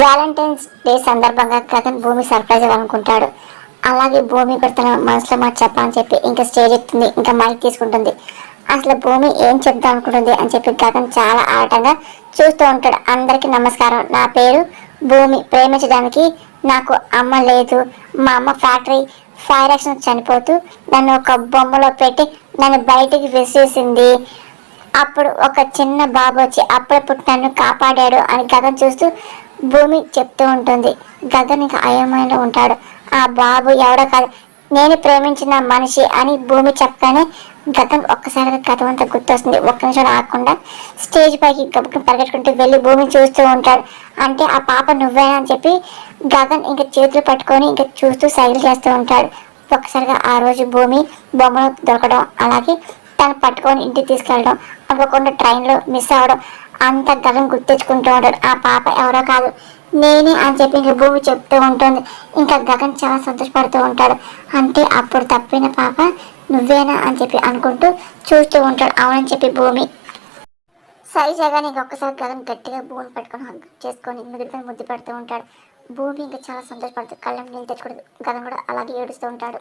Valentine's day సందర్భంగా గగన్ భూమి surprise అవ్వాలనుకుంటాడు. అలాగే భూమి కూడా తన మనసులో మాట చెప్పాలని చెప్పి ఇంకా స్టేజ్ ఎక్కుతుంది, ఇంకా మైక్ తీసుకుంటుంది. అసలు భూమి ఏం చెప్దాం అనుకుంటుంది అని చెప్పి గగన్ చాలా ఆటంగా చూస్తూ ఉంటాడు. అందరికీ నమస్కారం, నా పేరు భూమి. ప్రేమించడానికి నాకు అమ్మ లేదు. మా అమ్మ ఫ్యాక్టరీ ఫైర్ యాక్సిడెంట్ చనిపోతూ నన్ను ఒక బొమ్మలో పెట్టి నన్ను బయటికి విసిరేసింది. అప్పుడు ఒక చిన్న బాబు వచ్చి అప్పుడప్పుడు నన్ను కాపాడాడు అని గగన్ చూస్తూ భూమి చెప్తూ ఉంటుంది. గగన్ ఇంకా అయోమయంలో ఉంటాడు. ఆ బాబు ఎవడో కాదు, నేను ప్రేమించిన మనిషి అని భూమి చెప్పగానే గగన్ ఒక్కసారిగా కథ అంతా గుర్తొస్తుంది. ఒక్క నిమిషం ఆగకుండా స్టేజ్ పైకి గబుక్కుని పరిగెట్టుకుంటూ వెళ్ళి భూమిని చూస్తూ ఉంటాడు. అంటే ఆ పాప నువ్వేనా అని చెప్పి గగన్ ఇంకా చేతులు పట్టుకొని ఇంకా చూస్తూ సైకిల్ చేస్తూ ఉంటాడు. ఒక్కసారిగా ఆ రోజు భూమి బొమ్మలు దొరకడం, అలాగే తను పట్టుకొని ఇంటికి తీసుకెళ్ళడం, అనుకోకుండా ట్రైన్లో మిస్ అవ్వడం అంత గగన్ గుర్తించుకుంటూ ఉంటాడు. ఆ పాప ఎవరో కాదు, నేనే అని చెప్పి ఇంకా భూమి చెప్తూ ఉంటుంది. ఇంకా గగన్ చాలా సంతోషపడుతూ ఉంటాడు. అంటే అప్పుడు తప్పిన పాప నువ్వేనా అని చెప్పి అనుకుంటూ చూస్తూ ఉంటాడు. అవునని చెప్పి భూమి సరి చేయగానే ఇంకొకసారి గగన్ గట్టిగా భూమిని పట్టుకొని హగ్ చేసుకొని మిగతా ముద్దు పెడుతూ ఉంటాడు. భూమి ఇంకా చాలా సంతోషపడుతుంది, కళ్ళం నీళ్ళు తెచ్చుకుంటుంది. గగన్ కూడా అలాగే ఏడుస్తూ ఉంటాడు.